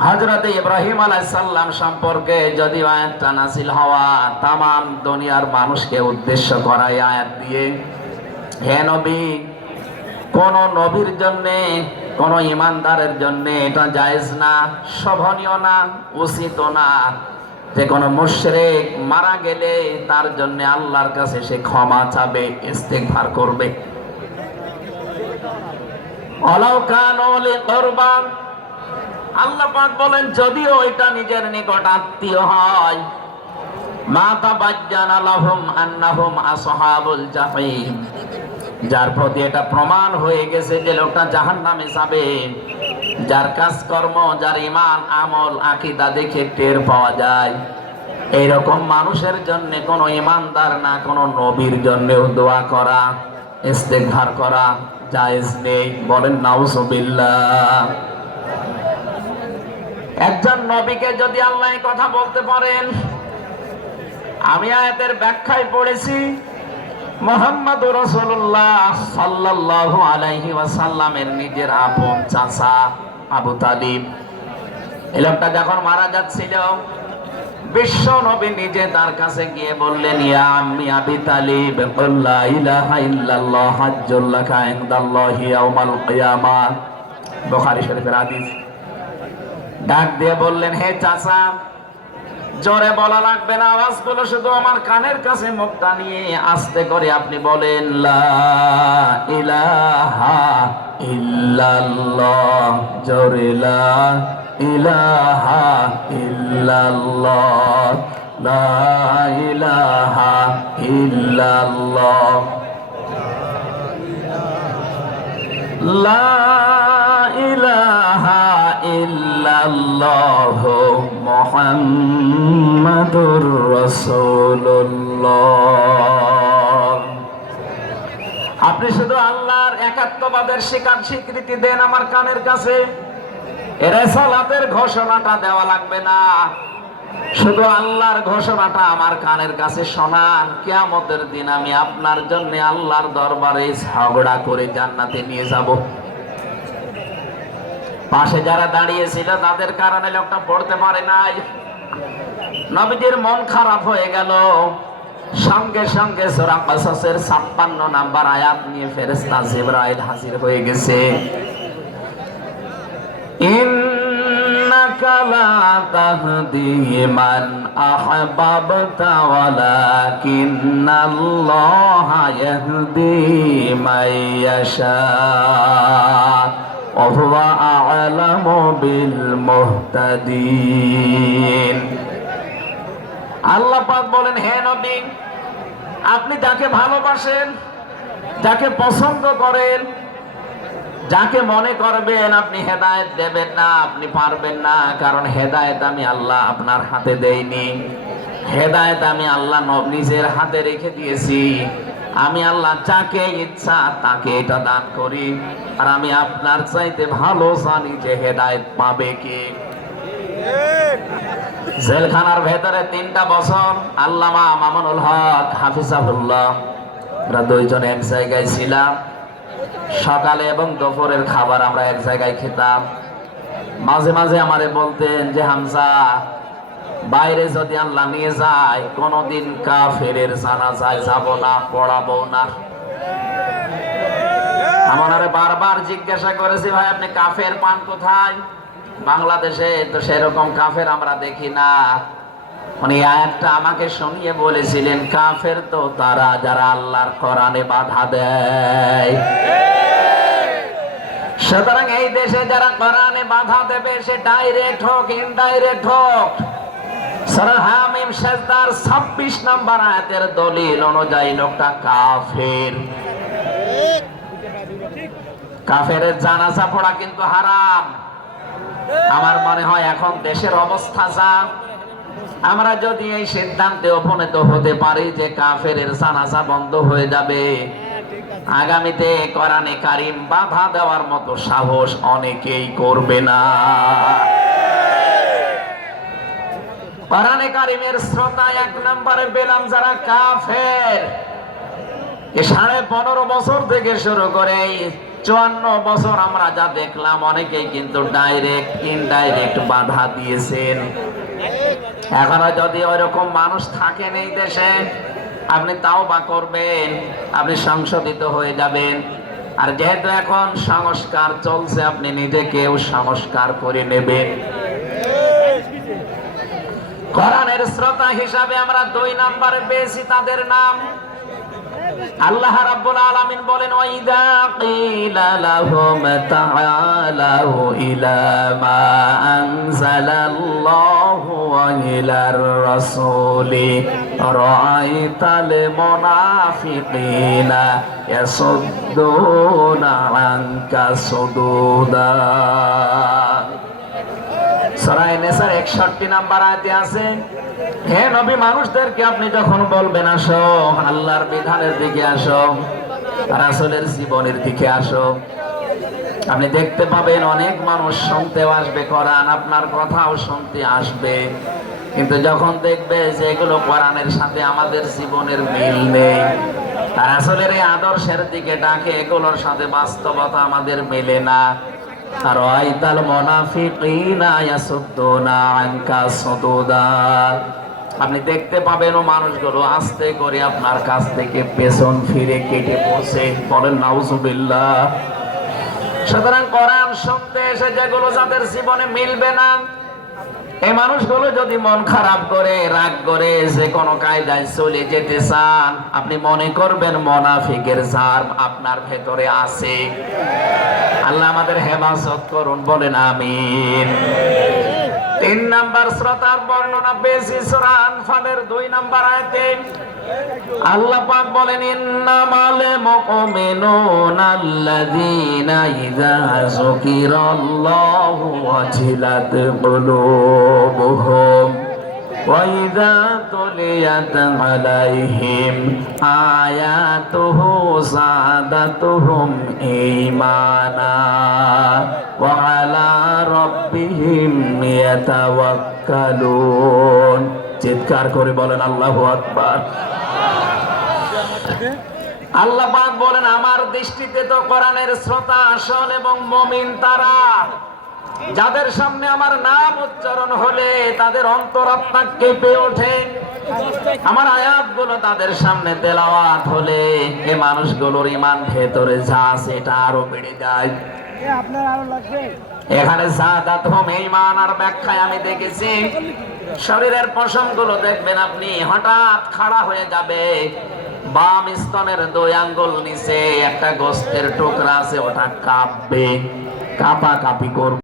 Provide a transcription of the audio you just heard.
হযরত ইব্রাহিম আলাইহিস সালাম সম্পর্কে যদি আয়াতটা নাযিল হওয়া তামাম দুনিয়ার মানুষকে উদ্দেশ্য করা আয়াত দিয়ে, হে নবী, কোন নবীর জন্য, কোন ইমানদারের জন্য এটা জায়েজ না, শোভনীয় না, উচিত না যে কোন মুশরিক মারা গেলে তার জন্য আল্লাহর কাছে সে ক্ষমা চাবে, ইস্তিগফার করবে। ওয়ালাউ কানু লিকুরবা, আল্লাহ পাক বলেন যদিও এটা নিজের নিকট আত্মীয় হয়, মা তাবাজ্জানা লাহুম আন্নাহুম আসহাবুল জাহিম, যার প্রতি এটা প্রমাণ হয়ে গেছে যে লোকটা জাহান্নামে যাবে, যার কাজকর্ম, যার ঈমান আমল আকীদা দেখে টের পাওয়া যায়, এইরকম মানুষের জন্য কোন ঈমানদার না কোন নবীর জন্যও দোয়া করা, ইস্তিগফার করা জায়েজ নেই। বলেন নাউজুবিল্লাহ। একজন নবীকে যদি আল্লাহ কথা বলতে পারেন, আমি আয়াতের ব্যাখ্যায় পড়েছি মুহাম্মদুর রাসূলুল্লাহ সাল্লাল্লাহু আলাইহি ওয়াসাল্লামের নিজের আপন চাচা আবু তালিব, এই লোকটা যখন মারা যাচ্ছিল, বিশ্ব নবী নিজে তার কাছে গিয়ে বললেন, ইয়া আম্মি আবি তালিব, কুল লা ইলাহা ইল্লাল্লাহ হাজ্জুল লাকা ইনদাল্লাহি ইয়াউমাল কিয়ামাহ, বুখারী শরীফের হাদিস। ডাক দিয়ে বললেন, হে চাচা, জোরে বলা লাগবে না, আওয়াজগুলো শুধু আমার কানের কাছে মুখটা নিয়ে আস্তে করে আপনি বলেন, লা ইলাহা ইল্লাল্লাহ, জোরে লা ইলাহা ইল্লাল্লাহ, লা ইলাহা ইল্লাল্লাহ, লা ইলাহা ইল্লাল্লাহ মুহাম্মাদুর রাসূলুল্লাহ। আপনি শুধু আল্লাহর একাত্মবাদের স্বীকৃতি দেন আমার কানের কাছে, রিসালাতের ঘোষণাটা দেওয়া লাগবে না, শুধু আল্লাহর ঘোষণাটা আমার কানের কাছে শোনান। কিয়ামতের দিন আমি আপনার জন্য আল্লাহর দরবারে ঝগড়া করে জান্নাতে নিয়ে যাব। পাশে যারা দাঁড়িয়ে ছিল তাদের কারণে লোকটা পড়তে পারে নাই, নবীজির মন খারাপ হয়ে গেল। সঙ্গে সঙ্গে সূরা কাসাসের 56 নাম্বার আয়াত নিয়ে ফেরেশতা জিবরাইল হাজির হয়ে গেছে। ইন্নাকা লা তাহদি মান আহবাবতা ওয়ালাকিন্নাল্লাহা ইয়াহদি মাইয়াশা ওয়া হুয়া আ'লামু বিল মুহতাদিন। আল্লাহ পাক বলেন, হে নবী, আপনি যাকে ভালোবাসেন, যাকে পছন্দ করেন, যাকে মনে করবেন আপনি হেদায়েত দেবেন না, আপনি পারবেন না, কারণ হেদায়েত আমি আল্লাহ আপনার হাতে দেইনি। হেদায়েত আমি আল্লাহ নিজের হাতে রেখে দিয়েছি। আমি আল্লাহ যাকে ইচ্ছা তাকে এটা দান করি, আর আমি আপনার চাইতে ভালো জানি যে হেদায়েত পাবে কে। জেলখানার ভেতরে 3টা বছর আল্লামা মামুনুল হক হাফিজাহুল্লাহ, আমরা দুইজন এক জায়গায় ছিলাম। সকালে এবং দুপুরের খাবার আমরা এক জায়গায় খেতাম। মাঝে মাঝে আমারে বলতেন যে, হামজা, বাইরে যদি আল্লাহ নিয়ে যায় কোনদিন কাফেরের জানাজায় যাব না, পড়াবো না। আমারে বারবার জিজ্ঞাসা করেছি, ভাই আপনি কাফের পান কোথায়? বাংলাদেশে তো সেরকম কাফের আমরা দেখি না। উনি আয়াতটা আমাকে শুনিয়ে বলেছিলেন, কাফের তো তারা যারা আল্লাহর কোরআনে বাধা দেয়। সুতরাং এই দেশে যারা কোরআনে বাধা দেবে, সে ডাইরেক্ট হোক ইনডাইরেক্ট হোক, সূরা হামিম সেজদার 26 নম্বর আয়াতের দলিল অনুযায়ী লোকটা কাফের। কাফেরের জানাজা পড়া কিন্তু হারাম। আমার মনে হয় এখন দেশের অবস্থা যা, আমরা যদি এই সিদ্ধান্তে উপনীত হতে পারি যে কাফেরের জানাজা বন্ধ হয়ে যাবে, আগামীতে কোরআনে কারীম বাধা দেওয়ার মতো সাহস অনেকেই করবে না। কোরআনে কারীমের শ্রোতা 1 নম্বরে পেলাম যারা কাফের। 15.5 বছর থেকে শুরু করে 54 বছর আমরা যা দেখলাম, অনেকেই কিন্তু ডাইরেক্ট ইনডাইরেক্ট বাধা দিয়েছেন। এখনো যদি ওইরকম মানুষ থাকেন এই দেশে, আপনি তাওবা করবেন, আপনি সংশোধিত হয়ে যাবেন। আর যেহেতু এখন সংস্কার চলছে, আপনি নিজেকেও সংস্কার করে নেবেন। কোরআনের শ্রোতা হিসাবে আমরা 2 নম্বরে পেয়েছি তাদের নাম। আল্লাহ রাব্বুল আলামিন বলেন, ওয়াইদা কিলা লাহুম তাআলাউ ইলা মা আনজালাল্লাহু ওয়া ইলার রাসূলি রাআইতাল মুনাফিকিনা ইয়াসুদ্দুনা আনকা সুদুদা। সূরা নিসার 61 নম্বর আয়াতে আছে, হে নবী, মানুষদেরকে আপনি যখন বলবেন আসো আল্লাহর বিধানের দিকে আসো, রাসূলের জীবনের দিকে আসো, আপনি দেখতে পাবেন অনেক মানুষ শুনতেও আসবে কোরআন, আপনার কথাও শুনতে আসবে। কিন্তু যখন দেখবে যে এগুলো কোরআনের সাথে আমাদের জীবনের মিল নেই, রাসূলের এই আদর্শের দিকে ডাকে, এগুলোর সাথে বাস্তবতা আমাদের মেলে না, আর রাআইতাল মুনাফিকিনা ইয়াসুদ্দুনা আনকা সুদুদা, আপনি দেখতে পাবেন ও মানুষগুলো আস্তে করে আপনার কাছ থেকে পেছন ফিরে কেটে পড়ছে। বলেন নাউজুবিল্লাহ। সুতরাং কোরআন শুনতে এসে যেগুলো যাদের জীবনে মিলবে না, এই মানুষগুলো যদি মন খারাপ করে, রাগ করে, যে কোনো কায়দায় চলে যেতে চান, আপনি মনে করবেন মুনাফিকের জার আপনার ভেতরে আছে। আল্লাহ আমাদের হেফাজত করুন, বলেন আমিন। 3 নম্বর শ্রোতার বর্ণনা পেয়েছি সূরা আনফালের 2 নম্বর আয়াতে। আল্লাহ পাক বলেন, ইন্নামাল মুমিনুনা আল্লাযীনা ইযা যুকিরাল্লাহু ওয়াজিলাত কুলুবুহুম ওয়া ইযা তুলিয়াত আলাইহিম আয়াতুহু যাদাতুহুম ঈমানা ওয়া আলা রাব্বিহিম ইয়াতাওয়াক্কালুন। চিৎকার করে বলেন আল্লাহু আকবার। আল্লাহ পাক বলেন, আমার দৃষ্টিতে তো কোরআনের শ্রোতা আসল এবং মুমিন তারা, যাদের সামনে আমার নাম উচ্চারণ হলে তাদের অন্তরাত্মা কেঁপে ওঠে, আমার আয়াতগুলো তাদের সামনে তেলাওয়াত হলে এই মানুষগুলোর ঈমান ভেতরে যা আছে এটা আরো বেড়ে যায়। এখানে যাদাতুহুম ঈমান আর ব্যাখ্যায় আমি দেখেছি, শরীরের পশমগুলো দেখবেন আপনি হঠাৎ খাড়া হয়ে যাবে, বাম স্তনের 2 আঙ্গুল নিচে একটা গোস্তের টুকরা আছে, ওটা কাঁপবে, কাঁপাকাঁপি করবে।